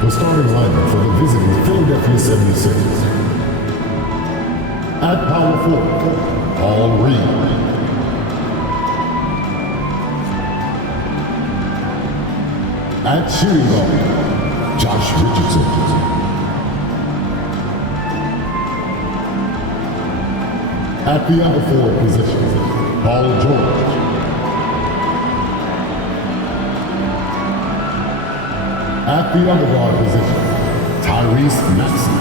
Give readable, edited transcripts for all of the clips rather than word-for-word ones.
The starting lineup for the visiting Philadelphia 76ers. At power forward, Paul Reed. At shooting guard, Josh Richardson. At the other forward position, Paul George. At the other guard position, Tyrese Maxey.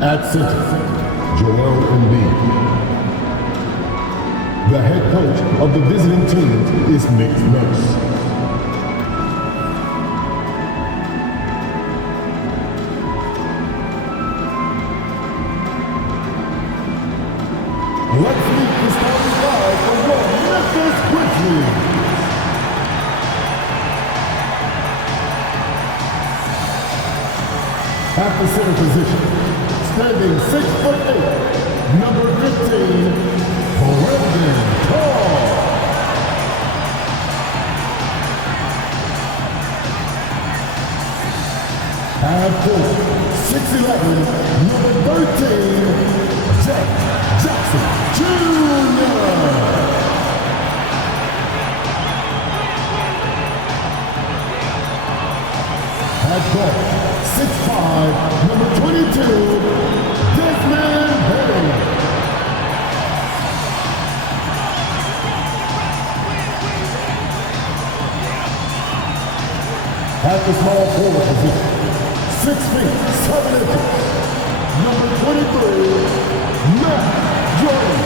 At center, Joel Embiid. The head coach of the visiting team is Nick Nurse. Let's meet the starting five for the Memphis Grizzlies. At the center position, standing 6'8", number 15, Brandon Paul. At forward, 6'11", number 13, Jack Jackson Jr. At guard, 6'5", number 22, Desmond Bain. At the small forward position, 6 feet, 7 inches, number 23, Matt Jordan.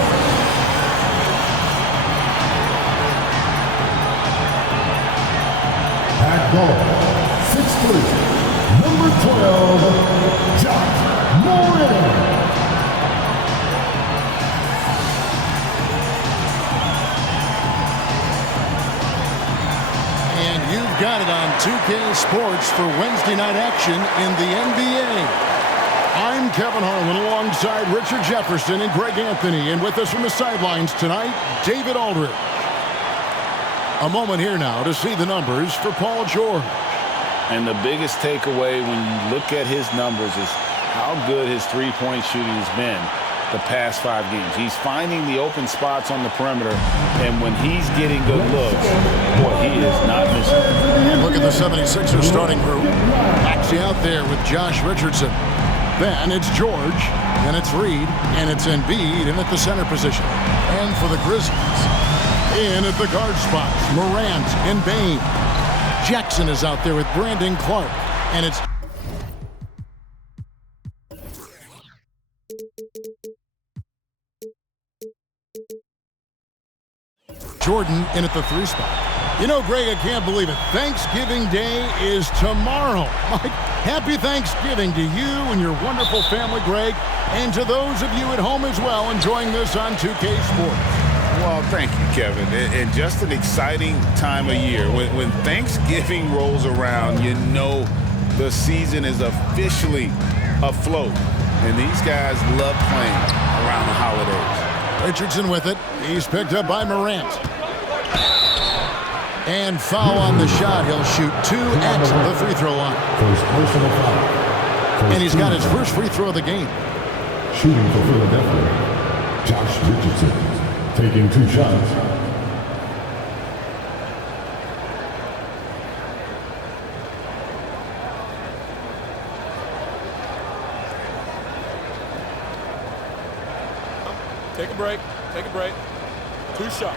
At guard, 6'3", number 12, Josh Morris. Got it on 2K Sports for Wednesday night action in the NBA. I'm Kevin Harlan alongside Richard Jefferson and Greg Anthony, and with us from the sidelines tonight, David Aldridge. A moment here now to see the numbers for Paul George. And the biggest takeaway when you look at his numbers is how good his three-point shooting has been the past 5 games. He's finding the open spots on the perimeter, and when he's getting good looks, boy, he is not missing. Look at the 76ers starting group. Actually out there with Josh Richardson. Then it's George, then it's Reed, and it's Embiid in at the center position. And for the Grizzlies, in at the guard spots, Morant and Bain. Jackson is out there with Brandon Clark, and it's Jordan in at the 3 spot. You know, Greg, I can't believe it. Thanksgiving Day is tomorrow. Happy Thanksgiving to you and your wonderful family, Greg, and to those of you at home as well enjoying this on 2K Sports. Well, thank you, Kevin. And just an exciting time of year. When Thanksgiving rolls around, you know the season is officially afloat. And these guys love playing around the holidays. Richardson with it. He's picked up by Morant. And foul on the shot. He'll shoot 2 at the free throw line. First personal foul. And he's got his first free throw of the game. Shooting for Philadelphia, Josh Richardson, taking 2 shots. Take a break. Take a break. 2 shots.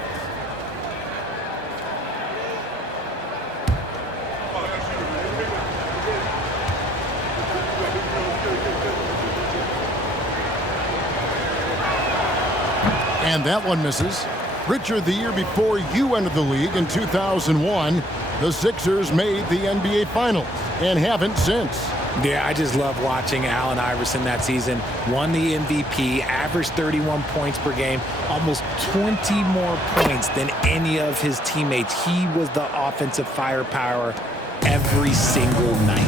And that one misses. Richard, the year before you entered the league in 2001, the Sixers made the NBA Finals and haven't since. Yeah, I just love watching Allen Iverson that season. Won the MVP, averaged 31 points per game, almost 20 more points than any of his teammates. He was the offensive firepower every single night.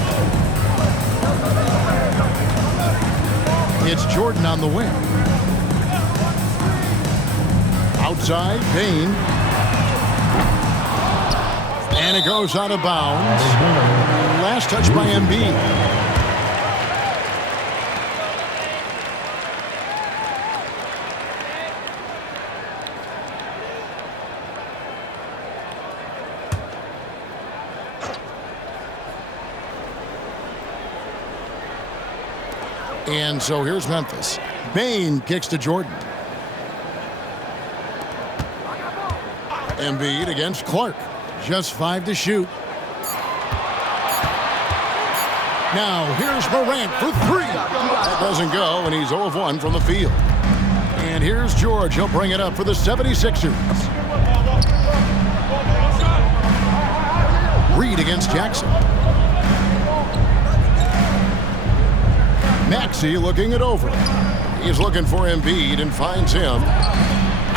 It's Jordan on the wing. Outside, Bain. And it goes out of bounds. Last touch by Embiid. And so here's Memphis. Bane kicks to Jordan. Embiid against Clark. Just 5 to shoot. Now here's Morant for 3. That doesn't go, and he's 0 of 1 from the field. And here's George. He'll bring it up for the 76ers. Reed against Jackson. Maxey looking it over. He's looking for Embiid and finds him.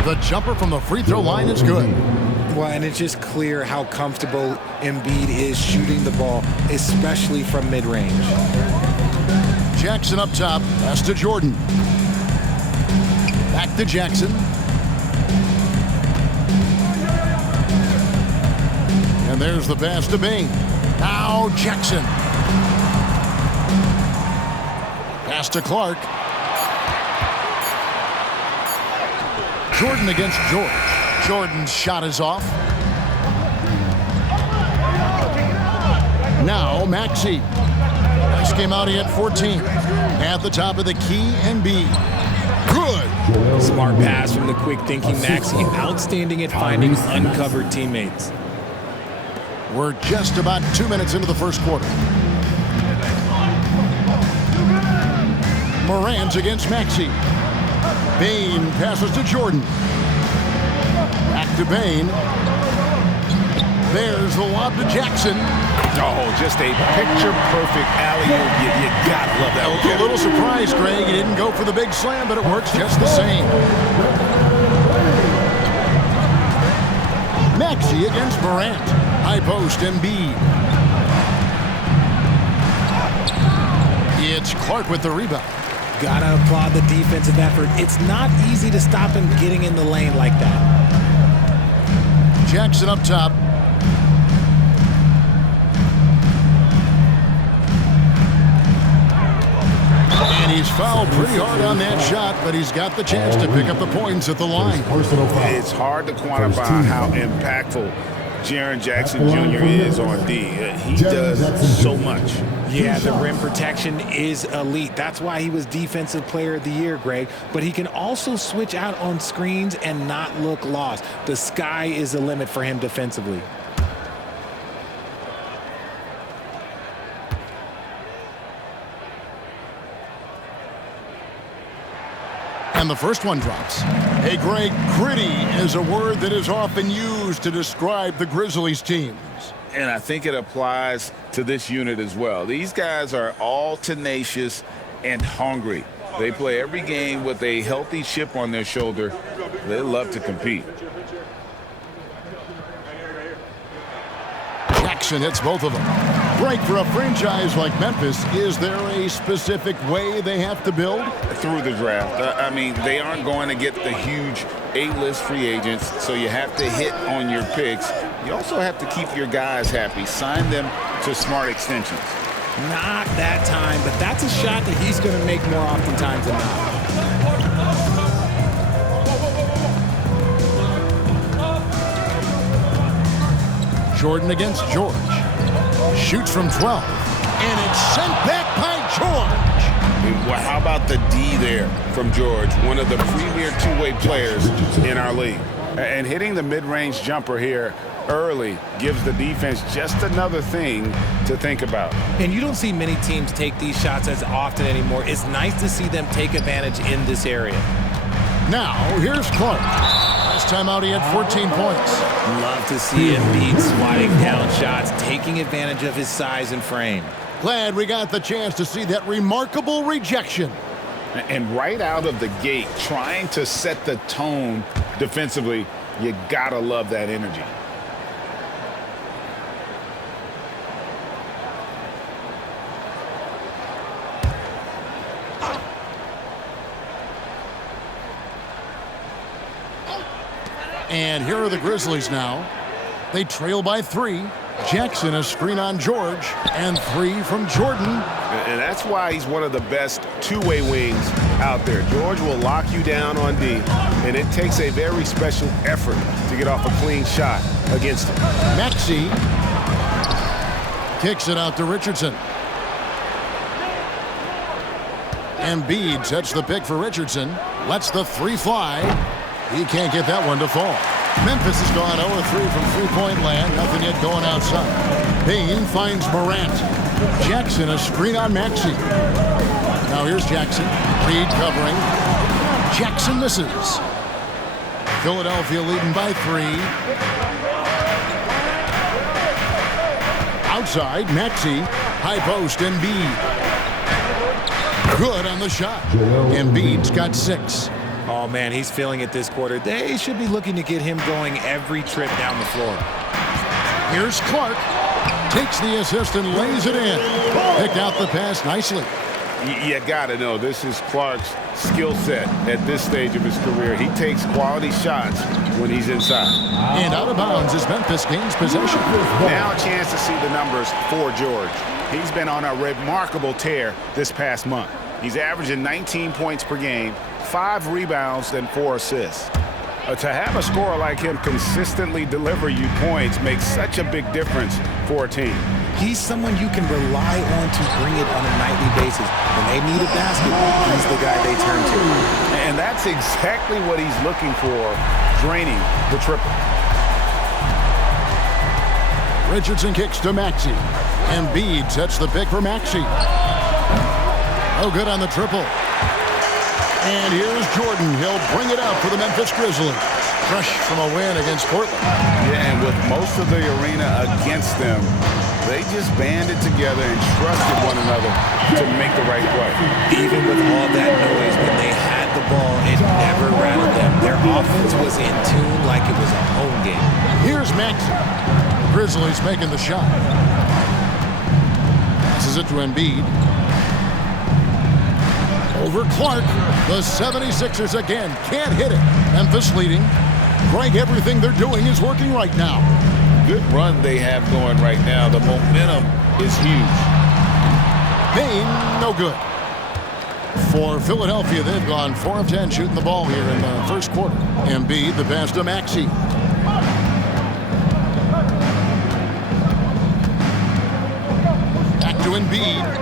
The jumper from the free throw line is good. Well, and it's just clear how comfortable Embiid is shooting the ball, especially from mid-range. Jackson up top. Pass to Jordan. Back to Jackson. And there's the pass to Bane. Now Jackson. Pass to Clark. Jordan against George. Jordan's shot is off. Now Maxey. Nice game out. He had 14. At the top of the key, Embiid. Good. Smart pass from the quick thinking Maxey. Outstanding at finding uncovered teammates. We're just about 2 minutes into the first quarter. Morant against Maxey. Bane passes to Jordan. Back to Bane. There's the lob to Jackson. Oh, just a picture-perfect alley-oop. You gotta love that. A little surprise, Greg. He didn't go for the big slam, but it works just the same. Maxey against Morant. High post, Embiid. It's Clark with the rebound. Gotta applaud the defensive effort. It's not easy to stop him getting in the lane like that. Jackson up top. And he's fouled pretty hard on that shot, but he's got the chance to pick up the points at the line. It's hard to quantify how impactful Jaren Jackson Jr. is on D. He does so much. Yeah, the rim protection is elite. That's why he was Defensive Player of the Year, Greg. But he can also switch out on screens and not look lost. The sky is the limit for him defensively. And the first one drops. Hey, Greg, gritty is a word that is often used to describe the Grizzlies teams. And I think it applies to this unit as well. These guys are all tenacious and hungry. They play every game with a healthy chip on their shoulder. They love to compete. Jackson hits both of them. Greg, for a franchise like Memphis, is there a specific way they have to build? Through the draft. I mean, they aren't going to get the huge A-list free agents, so you have to hit on your picks. You also have to keep your guys happy. Sign them to smart extensions. Not that time, but that's a shot that he's going to make more oftentimes than not. Jordan against George. Shoots from 12. And it's sent back by George. Well, how about the D there from George, one of the premier two-way players in our league. And hitting the mid-range jumper here early gives the defense just another thing to think about. And you don't see many teams take these shots as often anymore. It's nice to see them take advantage in this area. Now, here's Clark. Last time out, he had 14 points. Love to see Embiid swatting down shots, taking advantage of his size and frame. Glad we got the chance to see that remarkable rejection. And right out of the gate, trying to set the tone defensively, you gotta love that energy. And here are the Grizzlies now. They trail by 3. Jackson a screen on George, and 3 from Jordan. And that's why he's one of the best two-way wings out there. George will lock you down on D, and it takes a very special effort to get off a clean shot against him. Maxey kicks it out to Richardson. Embiid sets the pick for Richardson. Lets the 3 fly. He can't get that one to fall. Memphis has gone 0-3 from three-point land. Nothing yet going outside. Payne finds Morant. Jackson a screen on Maxey. Now here's Jackson. Reed covering. Jackson misses. Philadelphia leading by 3. Outside, Maxey. High post, Embiid. Good on the shot. Embiid's got 6. Oh, man, he's feeling it this quarter. They should be looking to get him going every trip down the floor. Here's Clark. Takes the assist and lays it in. Picked out the pass nicely. You got to know, this is Clark's skill set at this stage of his career. He takes quality shots when he's inside. And out of bounds as Memphis gains possession. Now a chance to see the numbers for George. He's been on a remarkable tear this past month. He's averaging 19 points per game, 5 rebounds, and 4 assists. To have a scorer like him consistently deliver you points makes such a big difference for a team. He's someone you can rely on to bring it on a nightly basis. When they need a basket, he's the guy they turn to. And that's exactly what he's looking for, draining the triple. Richardson kicks to Maxey. Embiid sets the pick for Maxey. Oh, good on the triple. And here's Jordan. He'll bring it up for the Memphis Grizzlies. Fresh from a win against Portland. Yeah, and with most of the arena against them, they just banded together and trusted one another to make the right play. Even with all that noise, when they had the ball, it never rattled them. Their offense was in tune like it was a home game. Here's Maxey. Grizzlies making the shot. Passes it to Embiid. Over Clark. The 76ers again can't hit it. Memphis leading. Greg, everything they're doing is working right now. Good run they have going right now. The momentum is huge. Payne, no good. For Philadelphia, they've gone 4 of 10 shooting the ball here in the first quarter. Embiid, the pass to Maxey. Back to Embiid.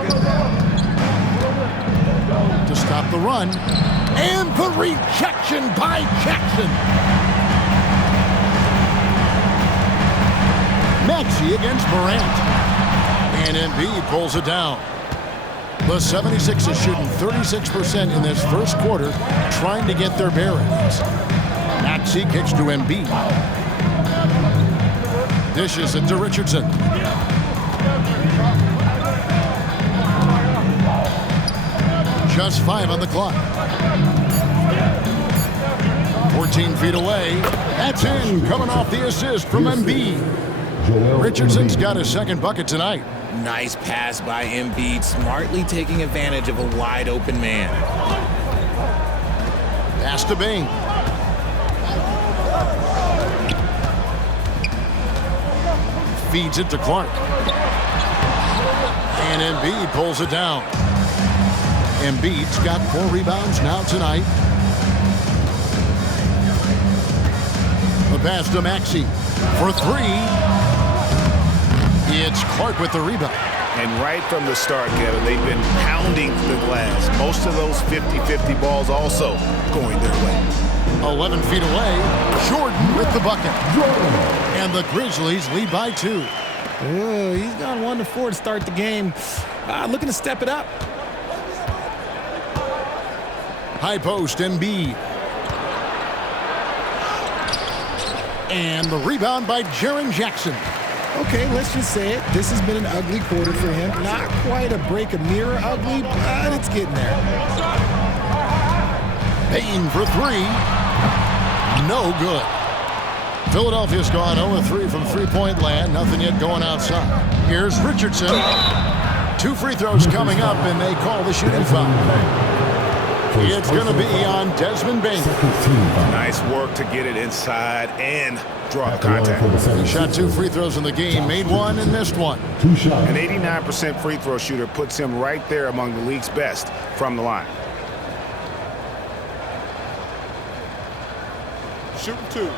To stop the run. And the rejection by Jackson. Maxey against Morant. And Embiid pulls it down. The 76ers shooting 36% in this first quarter, trying to get their bearings. Maxey kicks to Embiid. Dishes it to Richardson. Just 5 on the clock. 14 feet away. That's in, coming off the assist from Embiid. Richardson's got his second bucket tonight. Nice pass by Embiid, smartly taking advantage of a wide-open man. Pass to Bain. Feeds it to Clark. And Embiid pulls it down. Embiid's got 4 rebounds now tonight. The pass to Maxey for 3. It's Clark with the rebound. And right from the start, Kevin, they've been pounding the glass. Most of those 50-50 balls also going their way. 11 feet away, Jordan with the bucket. And the Grizzlies lead by 2. Oh, he's gone 1-4 to start the game. Looking to step it up. High post, Embiid. And the rebound by Jaren Jackson. Okay, let's just say it. This has been an ugly quarter for him. Not quite a break a mirror ugly, but it's getting there. Payne for 3. No good. Philadelphia's gone 0-3 from three-point land. Nothing yet going outside. Here's Richardson. 2 free throws coming up, and they call the shooting foul. It's going to be on Desmond Bain. Nice work to get it inside and draw the contact. He shot 2 free throws in the game, made 1 and missed 1. An 89% free throw shooter puts him right there among the league's best from the line. Shooting 2.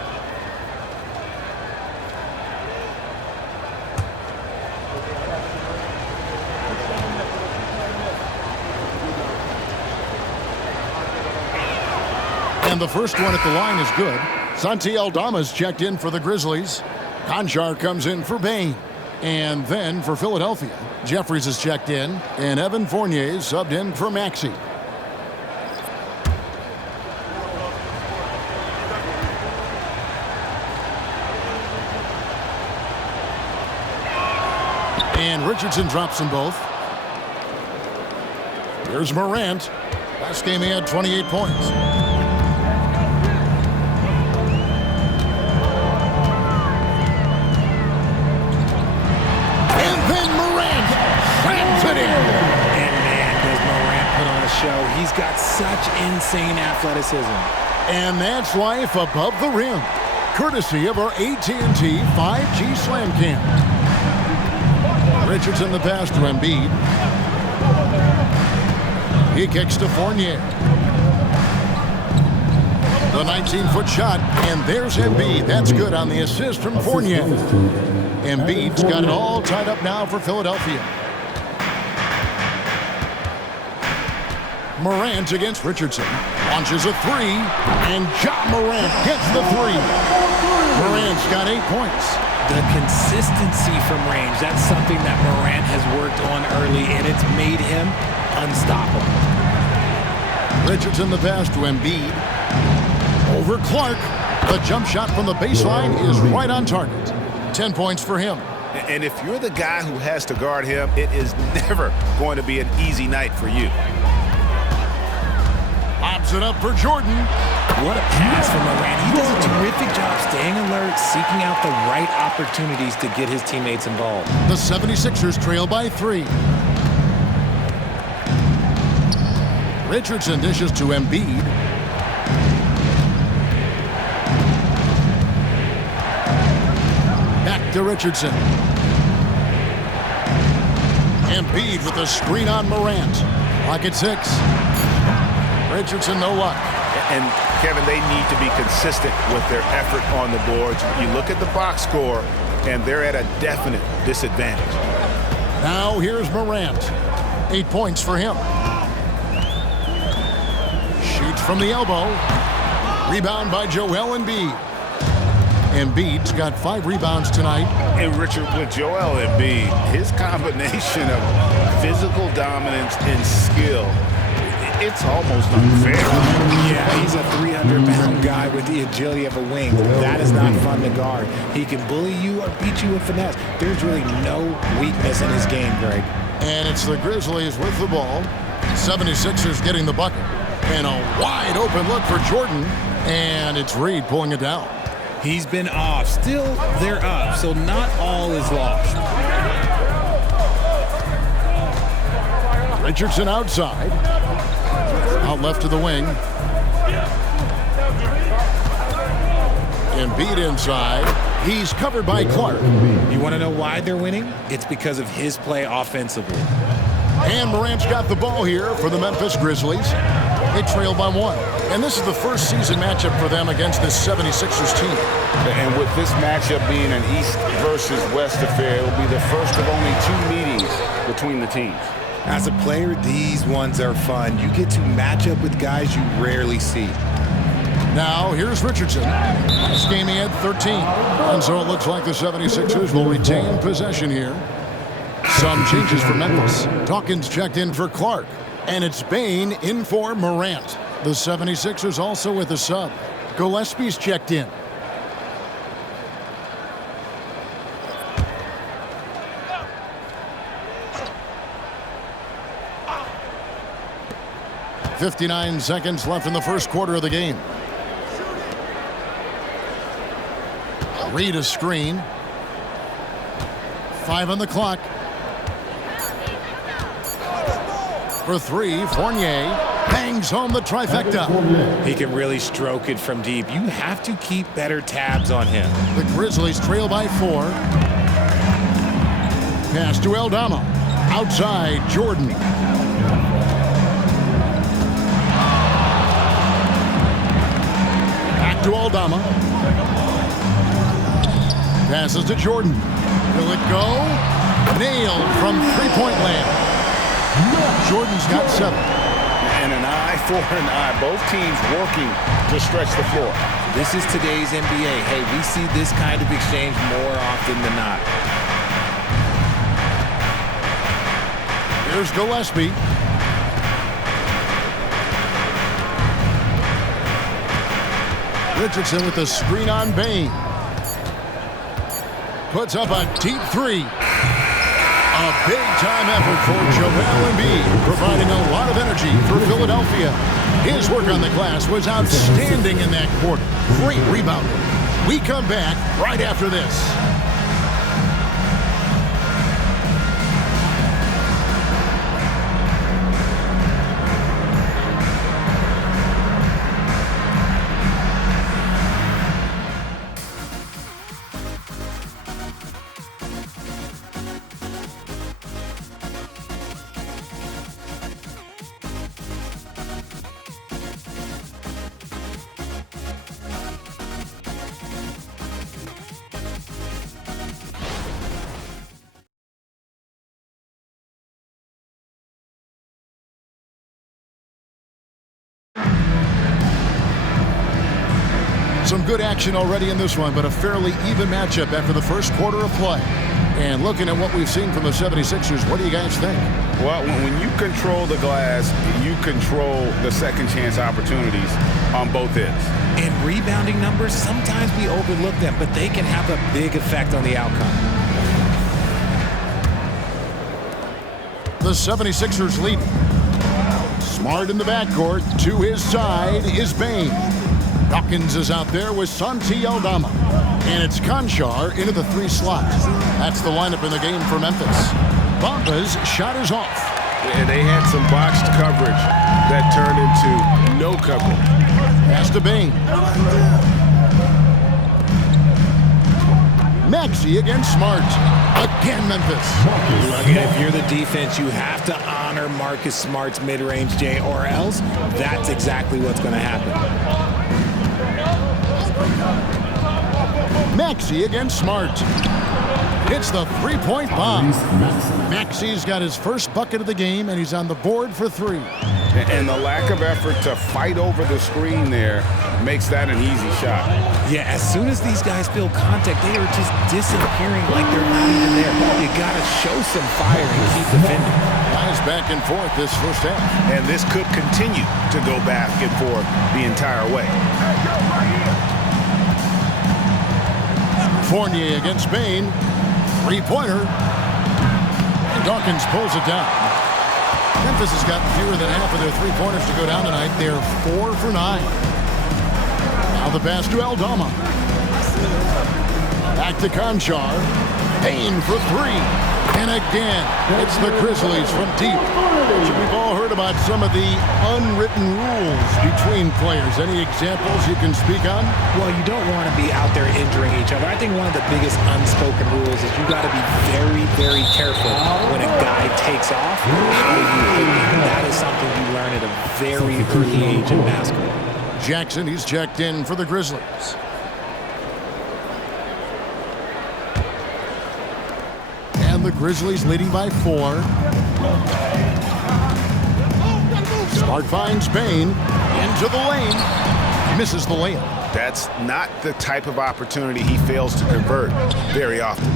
And the first one at the line is good. Santi Aldama's checked in for the Grizzlies. Conchar comes in for Bain. And then for Philadelphia, Jeffries is checked in, and Evan Fournier subbed in for Maxey. And Richardson drops them both. Here's Morant. Last game he had 28 points. He's got such insane athleticism. And that's life above the rim. Courtesy of our AT&T 5G Slam Cam. Richardson the pass to Embiid. He kicks to Fournier. The 19-foot shot, and there's Embiid. That's good on the assist from Fournier. Embiid's got it all tied up now for Philadelphia. Morant against Richardson. Launches a 3, and Ja Morant gets the 3. Morant's got 8 points. The consistency from range, that's something that Morant has worked on early, and it's made him unstoppable. Richardson the pass to Embiid. Over Clark. The jump shot from the baseline is right on target. 10 points for him. And if you're the guy who has to guard him, it is never going to be an easy night for you. Lobs it up for Jordan. What a pass from Morant. He does a terrific job staying alert, seeking out the right opportunities to get his teammates involved. The 76ers trail by 3. Richardson dishes to Embiid. Back to Richardson. Embiid with a screen on Morant. Clock at 6. Richardson, no luck. And, Kevin, they need to be consistent with their effort on the boards. You look at the box score, and they're at a definite disadvantage. Now here's Morant. 8 points for him. Shoots from the elbow. Rebound by Joel Embiid. Embiid's got 5 rebounds tonight. And Richard, with Joel Embiid, his combination of physical dominance and skill, it's almost unfair. Yeah, he's a 300-pound guy with the agility of a wing. That is not fun to guard. He can bully you or beat you with finesse. There's really no weakness in his game, Greg. And it's the Grizzlies with the ball. 76ers getting the bucket. And a wide open look for Jordan. And it's Reed pulling it down. He's been off. Still, they're up, so not all is lost. Richardson outside. Out left to the wing. Embiid inside. He's covered by Clark. You want to know why they're winning? It's because of his play offensively. And Morant's got the ball here for the Memphis Grizzlies. They trail by 1. And this is the first season matchup for them against this 76ers team. And with this matchup being an East versus West affair, it will be the first of only 2 meetings between the teams. As a player, these ones are fun. You get to match up with guys you rarely see. Now, here's Richardson. Last game he had 13. And so it looks like the 76ers will retain possession here. Some changes for Memphis. Dawkins checked in for Clark. And it's Bain in for Morant. The 76ers also with a sub. Gillespie's checked in. .59 seconds left in the first quarter of the game. Reed a screen. 5 on the clock. For 3, Fournier. Bangs home the trifecta. He can really stroke it from deep. You have to keep better tabs on him. The Grizzlies trail by 4. Pass to Aldama. Outside, Jordan. Back to Aldama. Passes to Jordan. Will it go? Nailed from three-point land. Jordan's got 7. And an eye for an eye. Both teams working to stretch the floor. This is today's NBA. Hey, we see this kind of exchange more often than not. Here's Gillespie. Richardson with the screen on Bain. Puts up a deep 3. A big-time effort for Joel Embiid, providing a lot of energy for Philadelphia. His work on the glass was outstanding in that quarter. Great rebounding. We come back right after this. Some good action already in this one, but a fairly even matchup after the first quarter of play. And looking at what we've seen from the 76ers, what do you guys think? Well, when you control the glass, you control the second chance opportunities on both ends. And rebounding numbers, sometimes we overlook them, but they can have a big effect on the outcome. The 76ers lead. Smart in the backcourt. To his side is Bain. Dawkins is out there with Santi Aldama. And it's Conchar into the 3 slot. That's the lineup in the game for Memphis. Bamba's shot is off. And they had some botched coverage that turned into no coverage. Pass to Bain. Maxey against Smart. Again, Memphis. Again, if you're the defense, you have to honor Marcus Smart's mid-range, Jay, or else that's exactly what's going to happen. Maxey against Smart. Hits the 3-point bomb. Maxey's got his first bucket of the game, and he's on the board for 3. And the lack of effort to fight over the screen there makes that an easy shot. Yeah, as soon as these guys feel contact, they are just disappearing like they're not even there. You got to show some fire and keep defending. Guys back and forth this first half. And this could continue to go back and forth the entire way. Fournier against Bain. 3-pointer. And Dawkins pulls it down. Memphis has got fewer than half of their 3-pointers to go down tonight. They're 4 for 9. Now the pass to Aldama. Back to Conchar. Bain for 3. And again, it's the Grizzlies from deep. We've all heard about some of the unwritten rules between players. Any examples you can speak on? Well, you don't want to be out there injuring each other. I think one of the biggest unspoken rules is you got to be very, very careful when a guy takes off. How you hit him. That is something you learn at a very early age in basketball. Jackson, he's checked in for the Grizzlies. And the Grizzlies leading by 4. Smart finds Bain into the lane. Misses the layup. That's not the type of opportunity he fails to convert very often.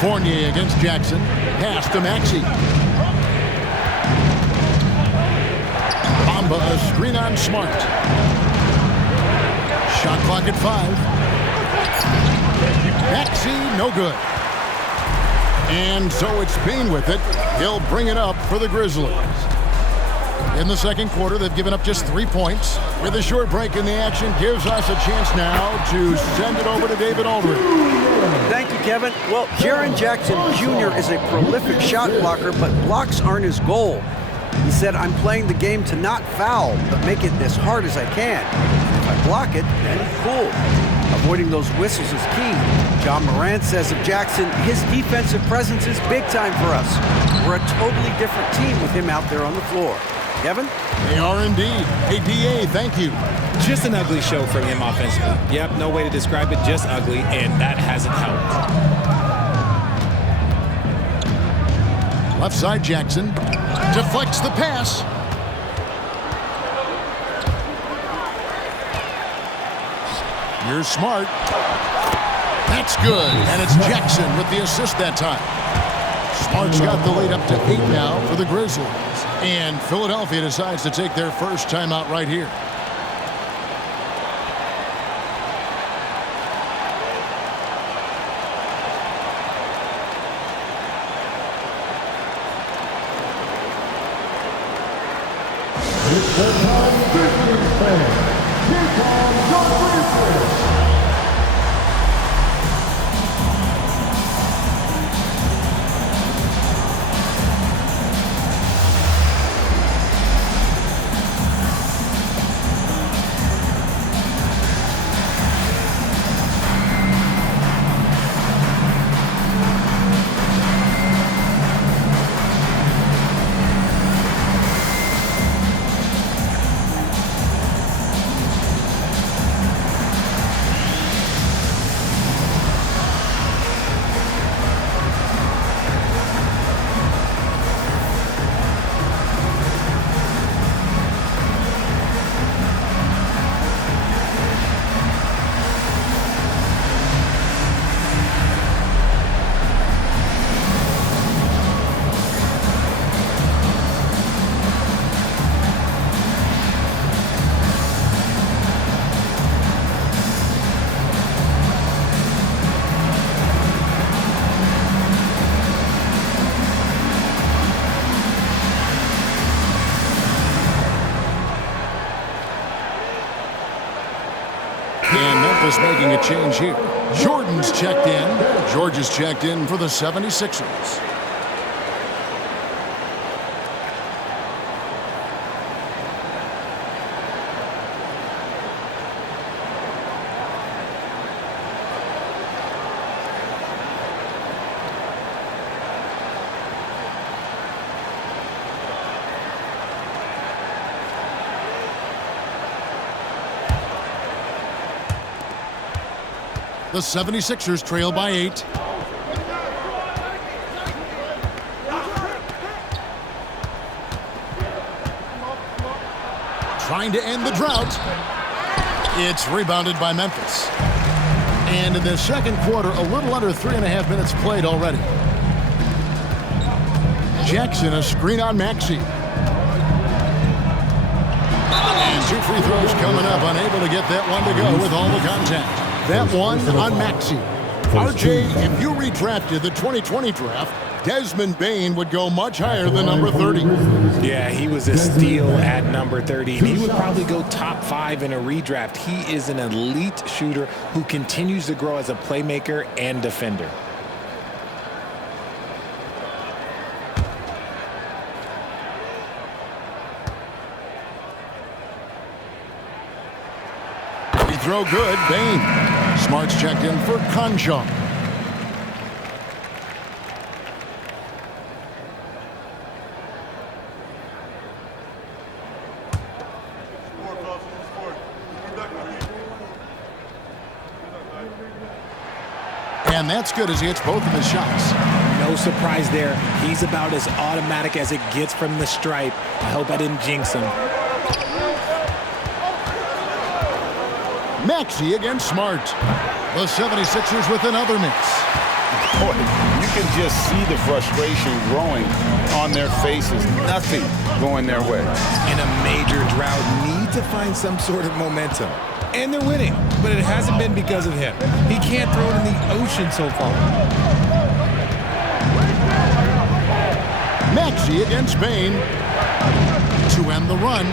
Fournier against Jackson. Pass to Maxey. Bamba a screen on Smart. Shot clock at 5. Maxey, no good. And so it's Bain with it. He'll bring it up for the Grizzlies. In the second quarter, they've given up just 3 points. With a short break in the action, gives us a chance now to send it over to David Aldridge. Thank you, Kevin. Well, Jaren Jackson Jr. is a prolific shot blocker, but blocks aren't his goal. He said, I'm playing the game to not foul, but make it as hard as I can. If I block it, then cool. Avoiding those whistles is key. John Morant says of Jackson, his defensive presence is big time for us. We're a totally different team with him out there on the floor. Kevin? They are indeed. Hey, D.A., thank you. Just an ugly show from him offensively. Yep, no way to describe it, just ugly, and that hasn't helped. Left side, Jackson deflects the pass. You're smart. That's good. And it's Jackson with the assist that time. Smart's got the lead up to 8 now for the Grizzlies. And Philadelphia decides to take their first timeout right here. It's the time Grizzlies fans. Here comes the Grizzlies. And Memphis making a change here. Jordan's checked in. George is checked in for the 76ers. The 76ers trail by 8. Trying to end the drought. It's rebounded by Memphis. And in the second quarter, a little under 3.5 minutes played already. Jackson, a screen on Maxey. And 2 free throws coming up, unable to get that one to go with all the contact. That one on Maxey. RJ, if you redrafted the 2020 draft, Desmond Bane would go much higher than number 30. Yeah, he was a steal at number 30, and he would probably go top 5 in a redraft. He is an elite shooter who continues to grow as a playmaker and defender. Free throw good, Bane. Smart's checked in for Conchon. And that's good as he hits both of his shots. No surprise there. He's about as automatic as it gets from the stripe. I hope I didn't jinx him. Maxey against Smart. The 76ers with another miss. Boy, you can just see the frustration growing on their faces. Nothing going their way. In a major drought, need to find some sort of momentum. And they're winning, but it hasn't been because of him. He can't throw it in the ocean so far. Maxey against Bane. to end the run.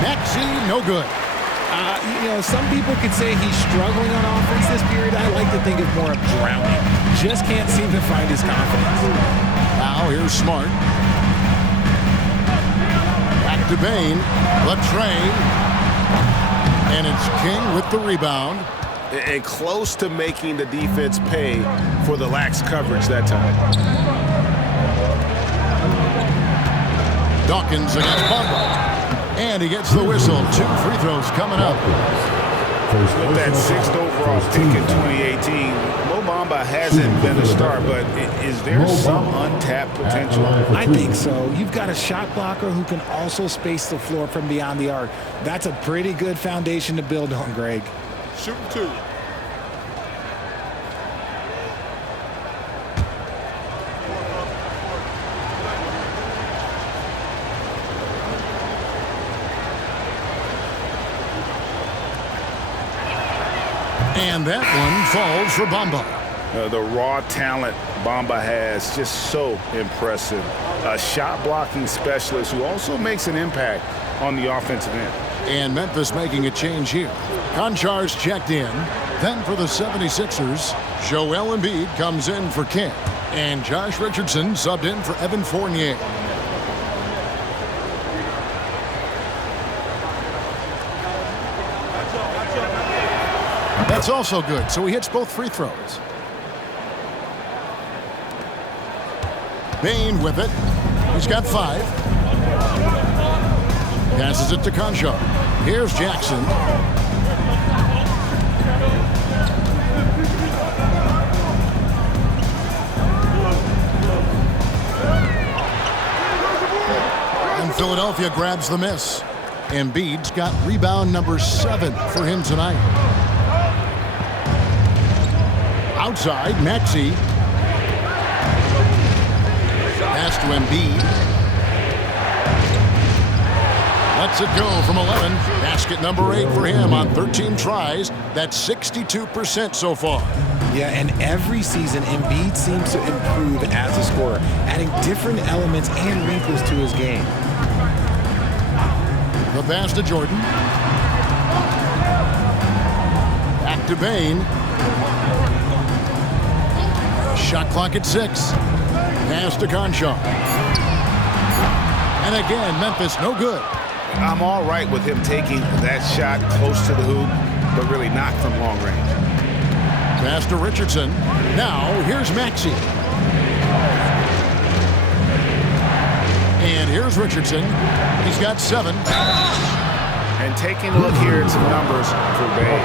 Maxey, no good. Some people could say he's struggling on offense this period. I like to think it's more of drowning. Just can't seem to find his confidence. Now here's Smart. Back to Bain. Latrey. And it's King with the rebound. And close to making the defense pay for the lax coverage that time. Dawkins against Bamba. And he gets the whistle. 2 free throws coming up. With that 6th overall pick in 2018, Mo Bamba hasn't been a star, but is there some untapped potential? I think so. You've got a shot blocker who can also space the floor from beyond the arc. That's a pretty good foundation to build on, Greg. Shooting 2. And that one falls for Bamba. The raw talent Bamba has, just so impressive. A shot blocking specialist who also makes an impact on the offensive end. And Memphis making a change here. Konchar's checked in. Then for the 76ers, Joel Embiid comes in for King. And Josh Richardson subbed in for Evan Fournier. That's also good, so he hits both free throws. Bain with it. He's got 5. Passes it to Konchar. Here's Jackson. And Philadelphia grabs the miss. Embiid's got rebound number 7 for him tonight. Outside, Maxey. Pass to Embiid. Lets it go from 11. Basket number 8 for him on 13 tries. That's 62% so far. Yeah, and every season, Embiid seems to improve as a scorer, adding different elements and wrinkles to his game. The pass to Jordan. Back to Bain. Shot clock at 6. Pass to Konchar. And again, Memphis no good. I'm all right with him taking that shot close to the hoop, but really not from long range. Pass to Richardson. Now here's Maxey. And here's Richardson. He's got 7. And taking a look here at some numbers for Bay,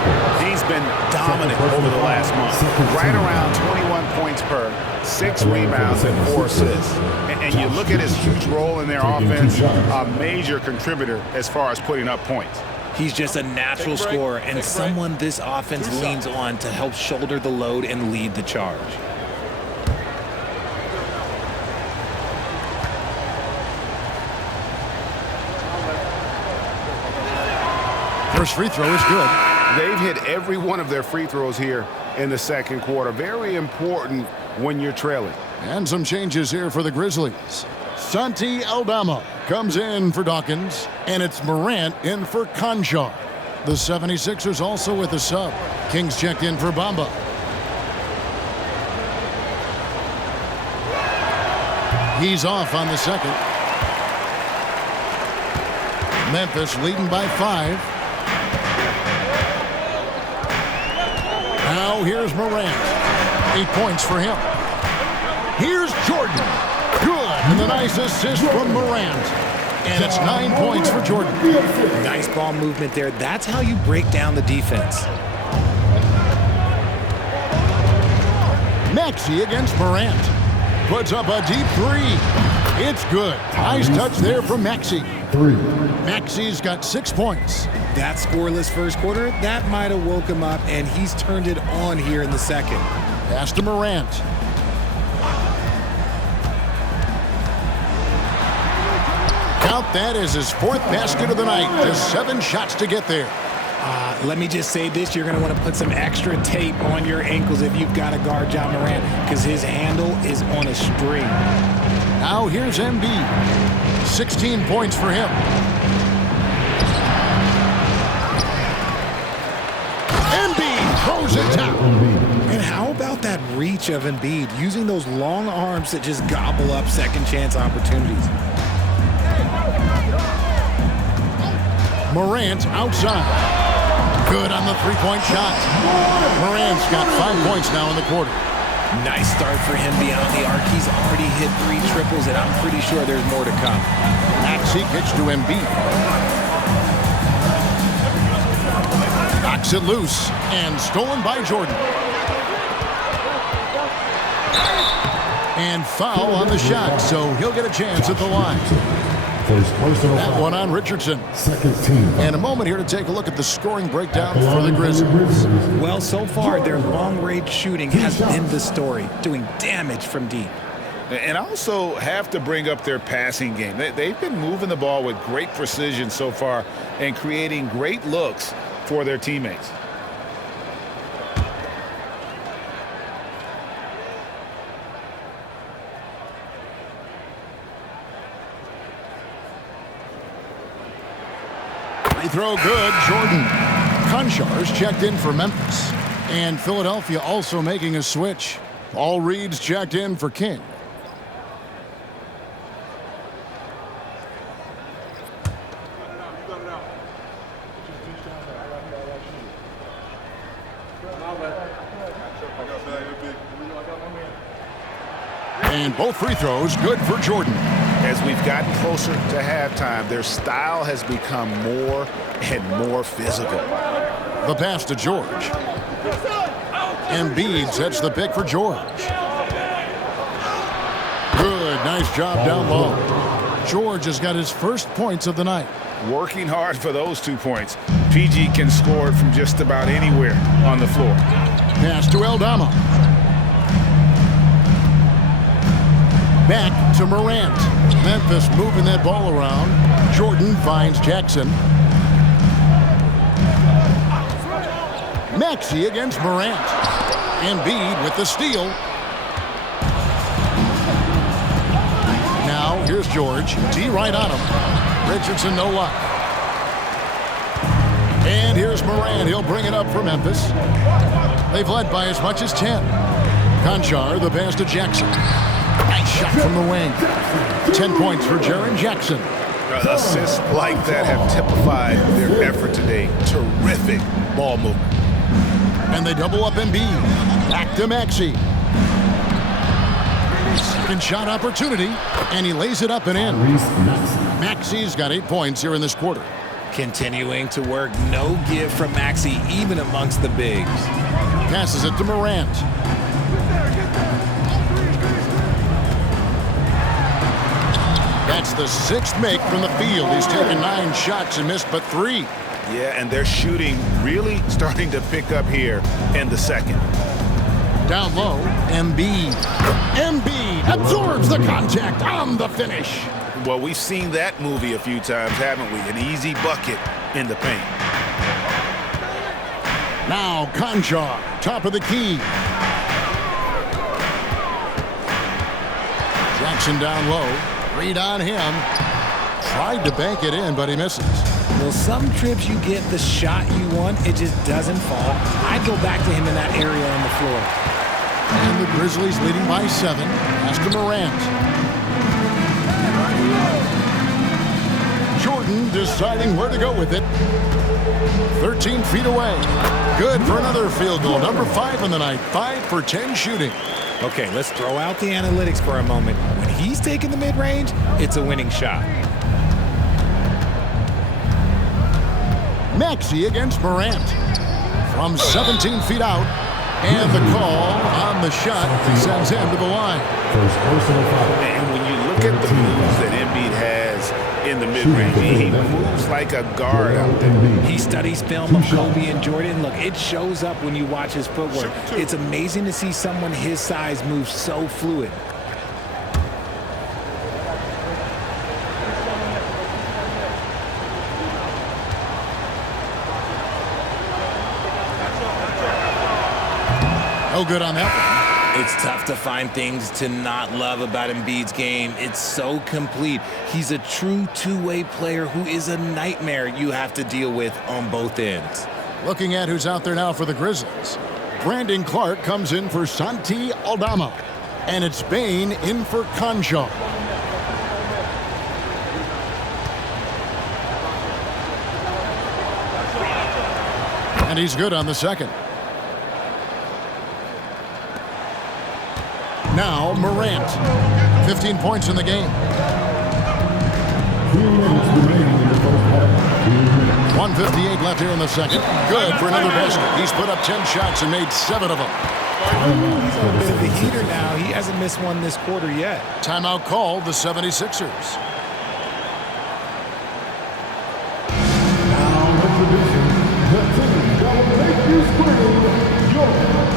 he's been dominant over the last month. Right around 21 points per, 6 rebounds and 4 assists. And you look at his huge role in their offense, a major contributor as far as putting up points. He's just a natural scorer and someone this offense leans on to help shoulder the load and lead the charge. First free throw is good. They've hit every one of their free throws here in the second quarter. Very important when you're trailing. And some changes here for the Grizzlies. Santi Aldama comes in for Dawkins, and it's Morant in for Konchar. The 76ers also with a sub. Kings checked in for Bamba. He's off on the second. Memphis leading by 5. Now here's Morant. 8 points for him. Here's Jordan. Good. And the nice assist from Morant. And it's 9 points for Jordan. Nice ball movement there. That's how you break down the defense. Maxey against Morant. Puts up a deep 3. It's good. Nice touch there from Maxey. 3. Maxey's got 6 points. That scoreless first quarter, that might have woke him up, and he's turned it on here in the second. Pass to Morant. Count that as his 4th basket of the night. Just 7 shots to get there. Let me just say this, you're going to want to put some extra tape on your ankles if you've got to guard John Morant, because his handle is on a string. Now here's Embiid. 16 points for him. Embiid throws it down. And how about that reach of Embiid, using those long arms that just gobble up second chance opportunities? Morant outside. Good on the three-point shot. Morant's got 5 points now in the quarter. Nice start for him beyond the arc. He's already hit 3 triples, and I'm pretty sure there's more to come. Maxey gets to Embiid. Knocks it loose and stolen by Jordan. And foul on the shot, so he'll get a chance at the line. That one on Richardson. Second team. And a moment here to take a look at the scoring breakdown for the Grizzlies. Well, so far, their long-range shooting has been the story, doing damage from deep. And also have to bring up their passing game. They've been moving the ball with great precision so far and creating great looks for their teammates. Free throw good, Jordan. Konchar's checked in for Memphis. And Philadelphia also making a switch. All Reed's checked in for King. And both free throws good for Jordan. As we've gotten closer to halftime, their style has become more and more physical. The pass to George. Embiid sets the pick for George. Good, nice job down low. George has got his first points of the night. Working hard for those 2 points. PG can score it from just about anywhere on the floor. Pass to Aldama. Back to Morant. Memphis moving that ball around. Jordan finds Jackson. Maxey against Morant. Embiid with the steal. Now here's George. D right on him. Richardson no luck. And here's Morant. He'll bring it up for Memphis. They've led by as much as 10. Konchar, the pass to Jackson. Nice shot from the wing. 10 points for Jaren Jackson. Assists like that have typified their effort today. Terrific ball movement. And they double up Embiid. Back to Maxey. Second shot opportunity, and he lays it up and in. Maxey's got 8 points here in this quarter. Continuing to work, no give from Maxey, even amongst the bigs. Passes it to Morant. That's the 6th make from the field. He's taken 9 shots and missed but 3. Yeah, and their shooting really starting to pick up here in the second. Down low, Embiid. Embiid absorbs the contact on the finish. Well, we've seen that movie a few times, haven't we? An easy bucket in the paint. Now Konchar, top of the key. Jackson down low. Reed on him. Tried to bank it in, but he misses. Well, some trips you get the shot you want, it just doesn't fall. I'd go back to him in that area on the floor. And the Grizzlies leading by 7. Pass to Morant. Jordan deciding where to go with it. 13 feet away. Good for another field goal. Number 5 in the night. 5 for 10 shooting. Okay, let's throw out the analytics for a moment. When he's taking the mid-range, it's a winning shot. Maxey against Morant. From 17 feet out. And the call on the shot sends him to the line. And when you look at the moves that Embiid has in the mid-range, he moves like a guard out there. He studies film of Kobe and Jordan. Look, it shows up when you watch his footwork. It's amazing to see someone his size move so fluid. No good on that one. It's tough to find things to not love about Embiid's game. It's so complete. He's a true two-way player who is a nightmare you have to deal with on both ends. Looking at who's out there now for the Grizzlies. Brandon Clark comes in for Santi Aldama. And it's Bane in for Conjo. And he's good on the second. Now Morant. 15 points in the game. 1:58 left here in the second. Good for another basket. He's put up 10 shots and made 7 of them. He's on a bit of a heater now. He hasn't missed one this quarter yet. Timeout called the 76ers. Now introducing the team that will make you scream, your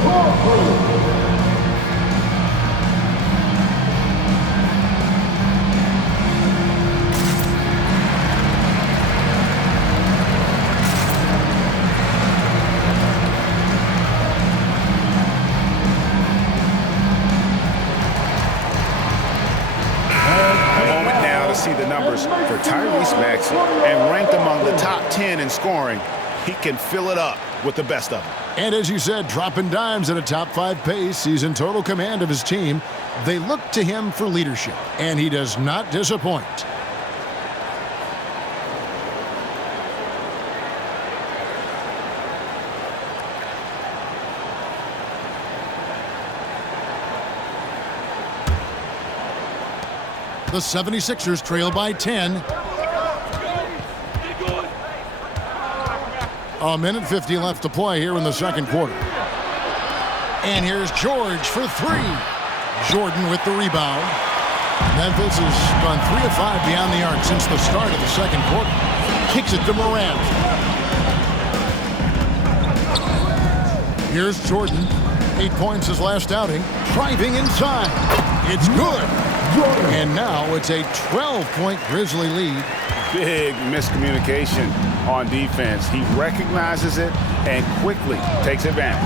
Harper. See the numbers for Tyrese Maxey and ranked among the top 10 in scoring. He can fill it up with the best of them. And as you said, dropping dimes at a top 5 pace. He's in total command of his team. They look to him for leadership, and he does not disappoint. The 76ers trail by 10. A minute 50 left to play here in the second quarter. And here's George for 3. Jordan with the rebound. Memphis has gone 3 of 5 beyond the arc since the start of the second quarter. Kicks it to Morant. Here's Jordan. 8 points his last outing. Driving inside. It's good. And now it's a 12-point Grizzly lead. Big miscommunication on defense. He recognizes it and quickly takes advantage.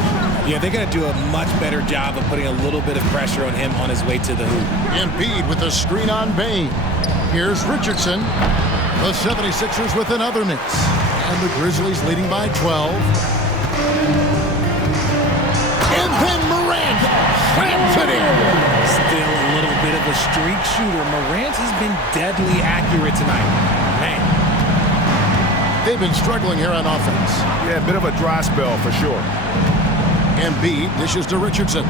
Yeah, they got to do a much better job of putting a little bit of pressure on him on his way to the hoop. Embiid with the screen on Bane. Here's Richardson. The 76ers with another miss. And the Grizzlies leading by 12. And then Morant slams it in. Still a little bit of a streak shooter. Morant has been deadly accurate tonight. Man. They've been struggling here on offense. Yeah, a bit of a dry spell for sure. Embiid dishes to Richardson.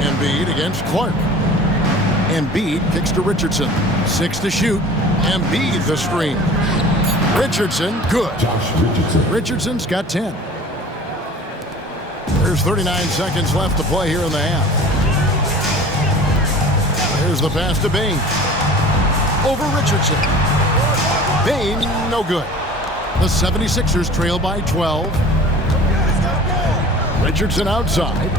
Embiid against Clark. Embiid kicks to Richardson. 6 to shoot. Embiid the screen. Richardson, good. Richardson's got 10. There's 39 seconds left to play here in the half. There's the pass to Bane. Over Richardson. Bane, no good. The 76ers trail by 12. Richardson outside.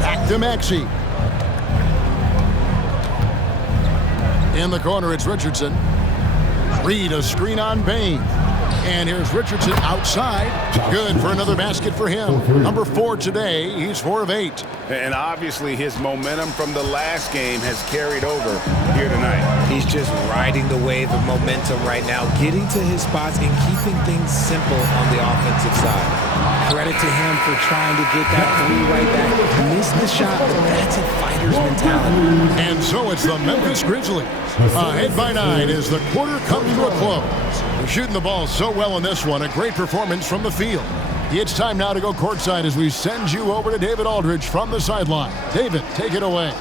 Back to Maxey. In the corner, it's Richardson. Reed, a screen on Bane. And here's Richardson outside. Good for another basket for him. Number 4 today. He's 4 of 8. And obviously his momentum from the last game has carried over here tonight. He's just riding the wave of momentum right now, getting to his spots and keeping things simple on the offensive side. Credit to him for trying to get that 3 right back. Missed the shot, but that's a fighter's mentality. And so it's the Memphis Grizzlies. Ahead by 9 as the quarter comes to a close. They're shooting the ball so well in this one. A great performance from the field. It's time now to go courtside as we send you over to David Aldridge from the sideline. David, take it away.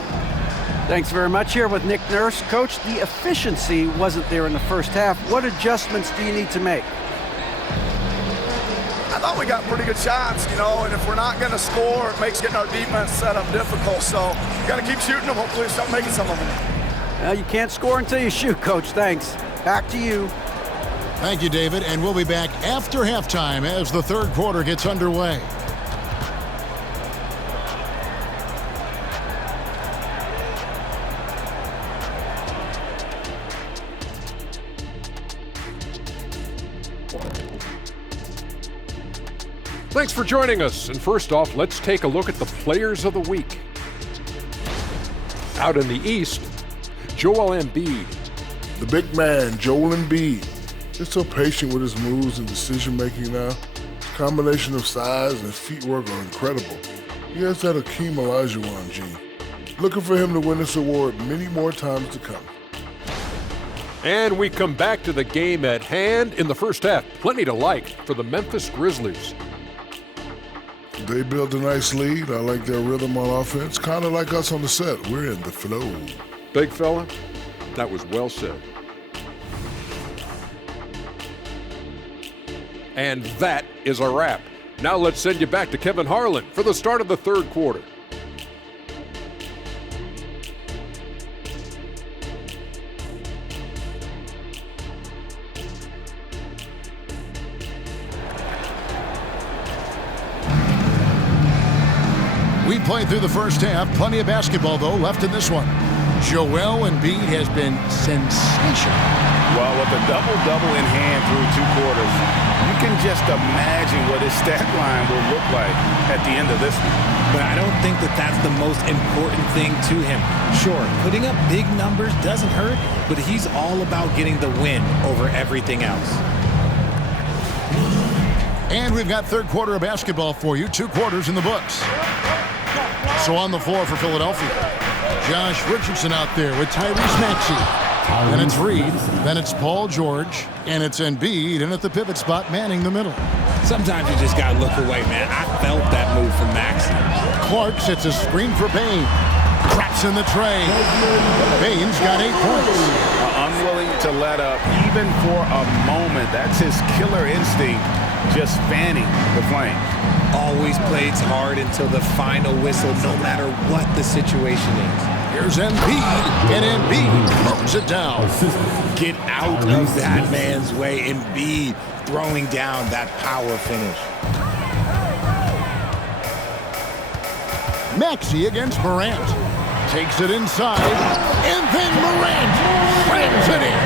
Thanks very much. Here with Nick Nurse. Coach, the efficiency wasn't there in the first half. What adjustments do you need to make? I thought we got pretty good shots, and if we're not going to score, it makes getting our defense set up difficult. So got to keep shooting them. Hopefully start making some of them. Well, you can't score until you shoot, Coach. Thanks. Back to you. Thank you, David, and we'll be back after halftime as the third quarter gets underway. Thanks for joining us. And first off, let's take a look at the players of the week. Out in the East, Joel Embiid. The big man, Joel Embiid. He's so patient with his moves and decision-making now. His combination of size and feet work are incredible. He has that Hakeem Olajuwon gene. Looking for him to win this award many more times to come. And we come back to the game at hand in the first half. Plenty to like for the Memphis Grizzlies. They built a nice lead. I like their rhythm on offense. Kind of like us on the set. We're in the flow. Big fella, that was well said. And that is a wrap. Now let's send you back to Kevin Harlan for the start of the third quarter. We played through the first half. Plenty of basketball, though, left in this one. Joel Embiid has been sensational. Well, with a double-double in hand through 2 quarters, you can just imagine what his stat line will look like at the end of this one. But I don't think that that's the most important thing to him. Sure, putting up big numbers doesn't hurt, but he's all about getting the win over everything else. And we've got third quarter of basketball for you. 2 quarters in the books. So on the floor for Philadelphia, Josh Richardson out there with Tyrese Maxey. Then it's Reed, then it's Paul George, and it's Embiid, and at the pivot spot, manning the middle. Sometimes you just got to look away, man. I felt that move from Maxey. Clark sets a screen for Payne. Traps in the tray. Payne's got 8 points. Unwilling to let up, even for a moment. That's his killer instinct, just fanning the flames. Always plays hard until the final whistle, no matter what the situation is. Here's Embiid, and Embiid throws it down. Get out of that man's way. Embiid throwing down that power finish. Maxey against Morant. Takes it inside, and then Morant slams it in.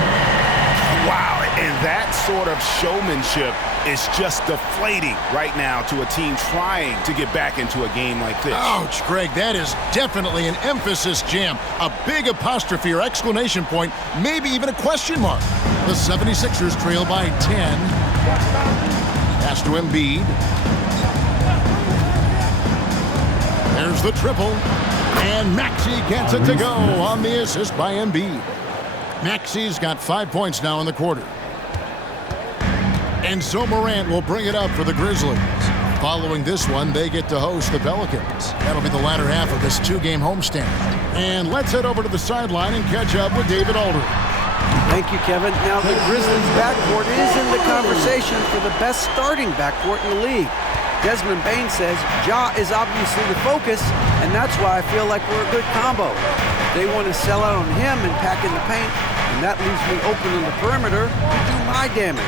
Wow, and that sort of showmanship is just deflating right now to a team trying to get back into a game like this. Ouch, Greg, that is definitely an emphasis jam. A big apostrophe or exclamation point, maybe even a question mark. The 76ers trail by 10. Pass to Embiid. There's the triple. And Maxey gets it to go on the assist by Embiid. Maxey's got 5 points now in the quarter. And so Morant will bring it up for the Grizzlies. Following this one, they get to host the Pelicans. That'll be the latter half of this 2-game homestand. And let's head over to the sideline and catch up with David Aldridge. Thank you, Kevin. Now, the Grizzlies backcourt is in the conversation for the best starting backcourt in the league. Desmond Bain says Ja is obviously the focus, and that's why I feel like we're a good combo. They want to sell out on him and pack in the paint, and that leaves me open on the perimeter to do my damage.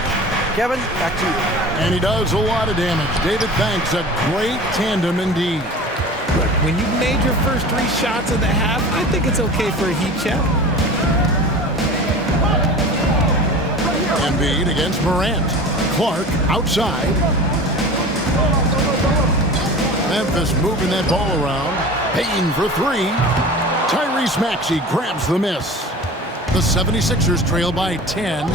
Kevin, back to you. And he does a lot of damage. David Banks, a great tandem indeed. When you've made your first 3 shots of the half, I think it's okay for a heat check. Embiid against Morant. Clark outside. Memphis moving that ball around. Payne for 3. Tyrese Maxey grabs the miss. The 76ers trail by 10.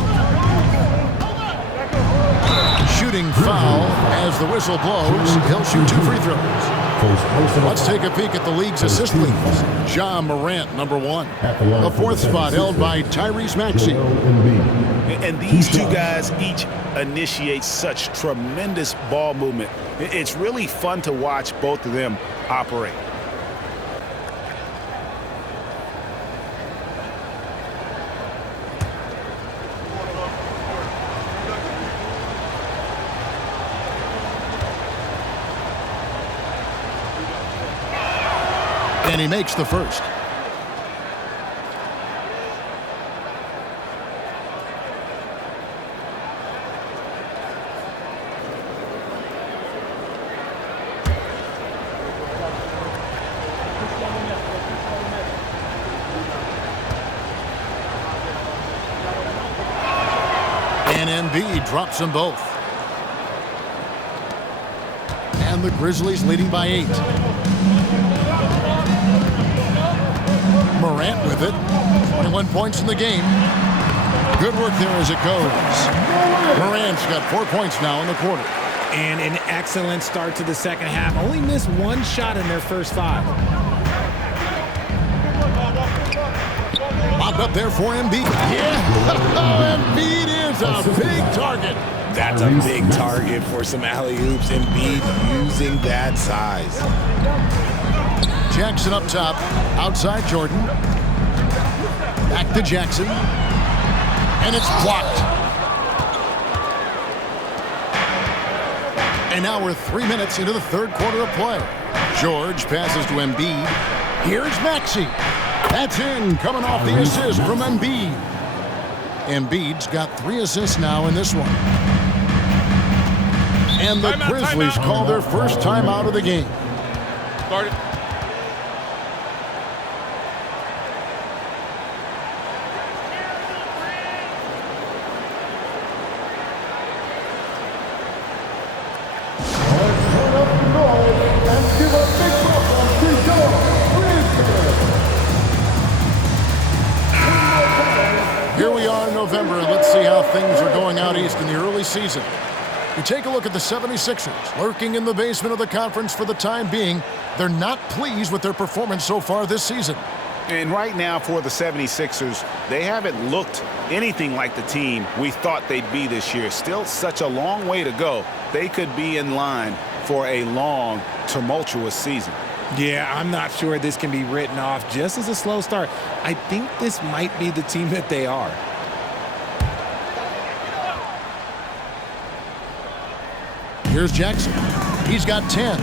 Shooting foul as the whistle blows. He'll shoot 2 free throws. Let's take a peek at the league's assist leaders. Ja Morant, number 1. The 4th spot held by Tyrese Maxey. And these 2 guys each initiate such tremendous ball movement. It's really fun to watch both of them operate. And he makes the first. And Embiid drops them both. And the Grizzlies leading by 8. Morant with it. 21 points in the game. Good work there as it goes. Morant's got 4 points now in the quarter. And an excellent start to the second half. Only missed one shot in their first 5. Locked up there for Embiid. Yeah, Embiid is a big target. That's a big target for some alley-oops. Embiid using that size. Jackson up top, outside Jordan. Back to Jackson. And it's blocked. And now we're 3 minutes into the third quarter of play. George passes to Embiid. Here's Maxey. That's in, coming off the assist from Embiid. Embiid's got 3 assists now in this one. And the Grizzlies call their first timeout of the game. Start it. Here we are in November, and let's see how things are going out east in the early season. We take a look at the 76ers, lurking in the basement of the conference for the time being. They're not pleased with their performance so far this season. And right now for the 76ers, they haven't looked anything like the team we thought they'd be this year. Still such a long way to go. They could be in line for a long, tumultuous season. Yeah, I'm not sure this can be written off just as a slow start. I think this might be the team that they are. Here's Jackson. He's got 10.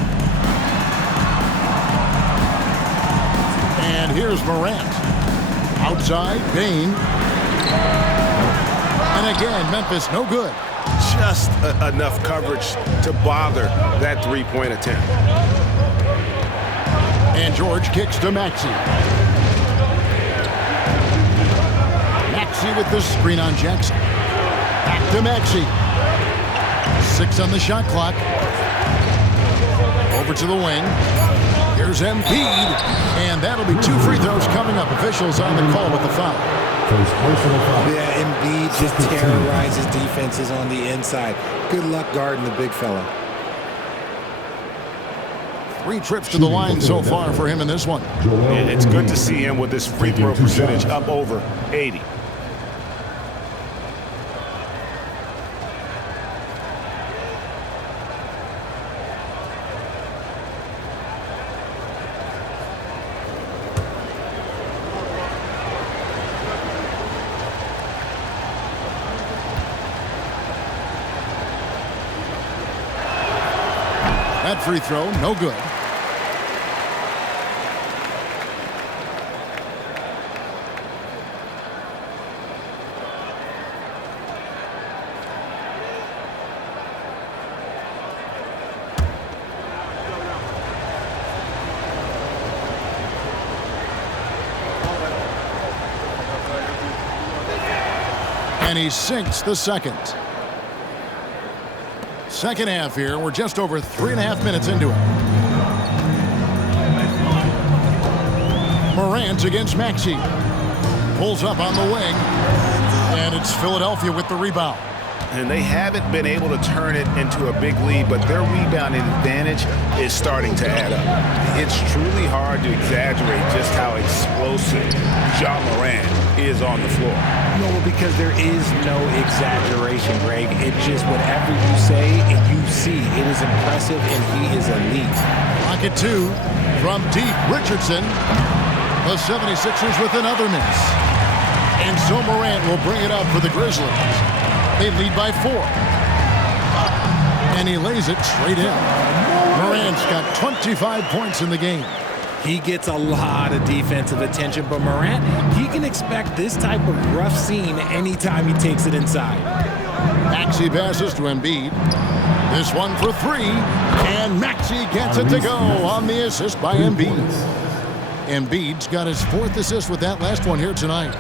And here's Morant. Outside, Bain. And again, Memphis no good. Just enough coverage to bother that three-point attempt. And George kicks to Maxey. Maxey with the screen on Jackson. Back to Maxey. 6 on the shot clock. Over to the wing. Here's Embiid. And that'll be 2 free throws coming up. Officials on the call with the foul. Yeah, Embiid just terrorizes defenses on the inside. Good luck guarding the big fella. 3 trips to the line so far for him in this one. It's good to see him with this free throw percentage up over 80. That free throw, no good. And he sinks the second. Second half here. We're just over 3.5 minutes into it. Morant against Maxey. Pulls up on the wing. And it's Philadelphia with the rebound. And they haven't been able to turn it into a big lead, but their rebounding advantage is starting to add up. It's truly hard to exaggerate just how explosive Ja Morant is on the floor. No, because there is no exaggeration, Greg. It's just whatever you say and you see. It is impressive, and he is elite. Pocket 2 from deep. Richardson. The 76ers with another miss. And so Morant will bring it up for the Grizzlies. They lead by 4. And he lays it straight in. Morant's got 25 points in the game. He gets a lot of defensive attention, but Morant, he can expect this type of rough scene anytime he takes it inside. Maxey passes to Embiid. This one for 3. And Maxey gets it to go on the assist by Embiid. Embiid's got his 4th assist with that last one here tonight.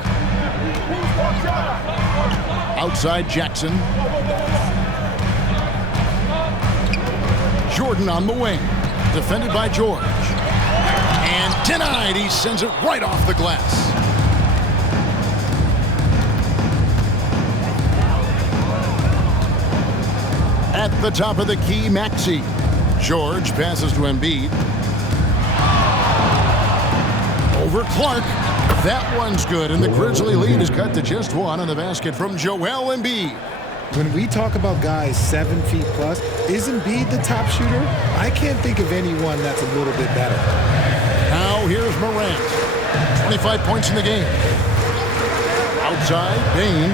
Outside Jackson. Jordan on the wing. Defended by George. And denied. He sends it right off the glass. At the top of the key, Maxey. George passes to Embiid. Over Clark. That one's good, and the Grizzly lead is cut to just one on the basket from Joel Embiid. When we talk about guys 7 feet plus, is Embiid the top shooter? I can't think of anyone that's a little bit better. Now here's Morant. 25 points in the game. Outside, Bain.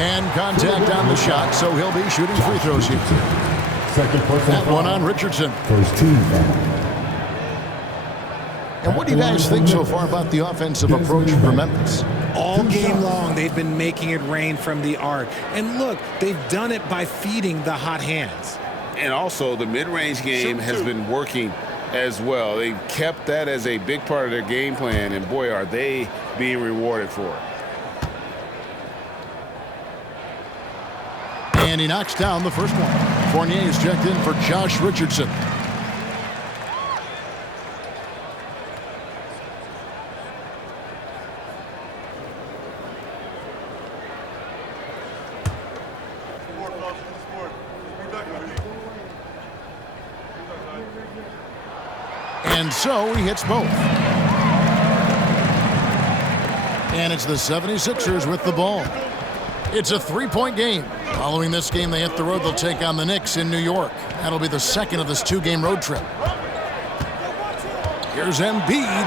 And contact on the shot, so he'll be shooting free throws here. That one on Richardson. First team foul. And what do you guys think so far about the offensive approach for Memphis? All game long, they've been making it rain from the arc. And look, they've done it by feeding the hot hands. And also, the mid-range game has been working as well. They've kept that as a big part of their game plan, and boy, are they being rewarded for it. And he knocks down the first one. Fournier is checked in for Josh Richardson. And so he hits both. And it's the 76ers with the ball. It's a three-point game. Following this game, they hit the road. They'll take on the Knicks in New York. That'll be the second of this two-game road trip. Here's Embiid.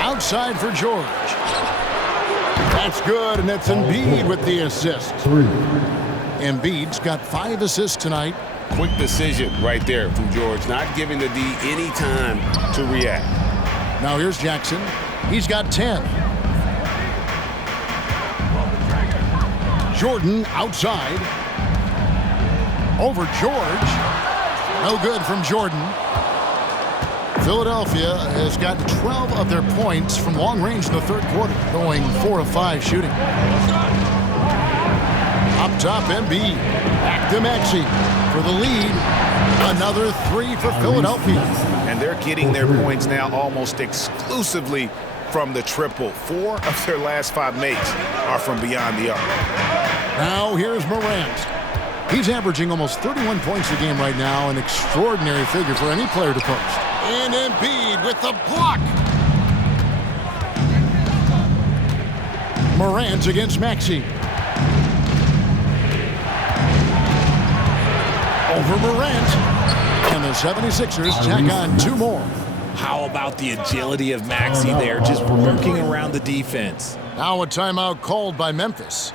Outside for George. That's good, and it's Embiid with the assist. Embiid's got 5 assists tonight. Quick decision right there from George, not giving the D any time to react. Now here's Jackson. He's got 10. Jordan outside. Over George. No good from Jordan. Philadelphia has gotten 12 of their points from long range in the third quarter, going 4 of 5 shooting. Up top, Embiid. Back to Maxey for the lead. Another 3 for Philadelphia. And they're getting their points now almost exclusively from the triple. 4 of their last 5 makes are from beyond the arc. Now here's Morant. He's averaging almost 31 points a game right now, an extraordinary figure for any player to post. And Embiid with the block. Morant against Maxey. Over Morant. And the 76ers tack on 2 more. How about the agility of Maxey there, just working around the defense? Now a timeout called by Memphis.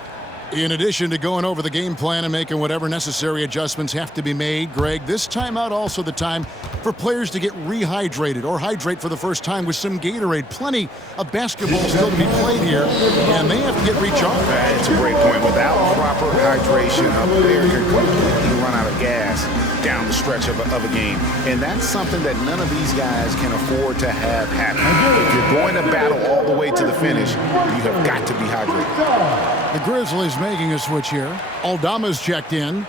In addition to going over the game plan and making whatever necessary adjustments have to be made, Greg, this timeout also the time for players to get rehydrated or hydrate for the first time with some Gatorade. Plenty of basketball still to be played here, and they have to get recharged. That's a great point. Without proper hydration, a player can completely run out of gas down the stretch of a game. And that's something that none of these guys can afford to have happen. If you're going to battle all the way to the finish, you have got to be hydrated. The Grizzlies making a switch here. Aldama's checked in.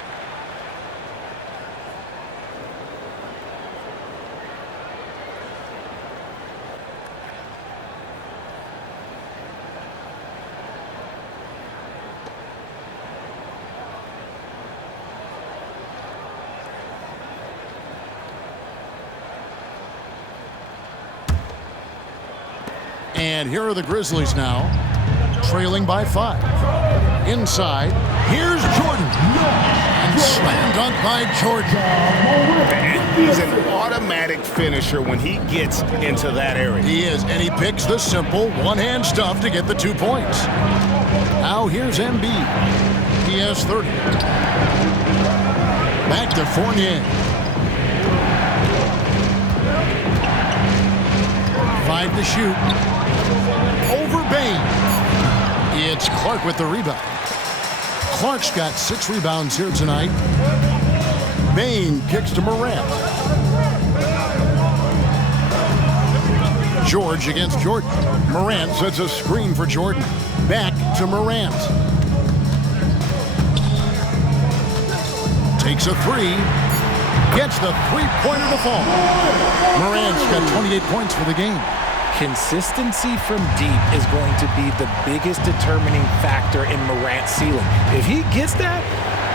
And here are the Grizzlies now, trailing by 5. Inside, here's Jordan. And slam dunk by Jordan. And he's an automatic finisher when he gets into that area. He is, and he picks the simple one-hand stuff to get the 2 points. Now here's Embiid. He has 30. Back to Fournier. 5 to shoot. Over Bain. It's Clark with the rebound. Clark's got 6 rebounds here tonight. Bain kicks to Morant. George against Jordan. Morant sets a screen for Jordan. Back to Morant. takes a three. Gets the three-pointer to fall. Morant's got 28 points for the game. Consistency from deep is going to be the biggest determining factor in Morant's ceiling. If he gets that,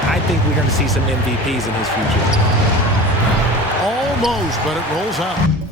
I think we're going to see some MVPs in his future. Almost, but it rolls out.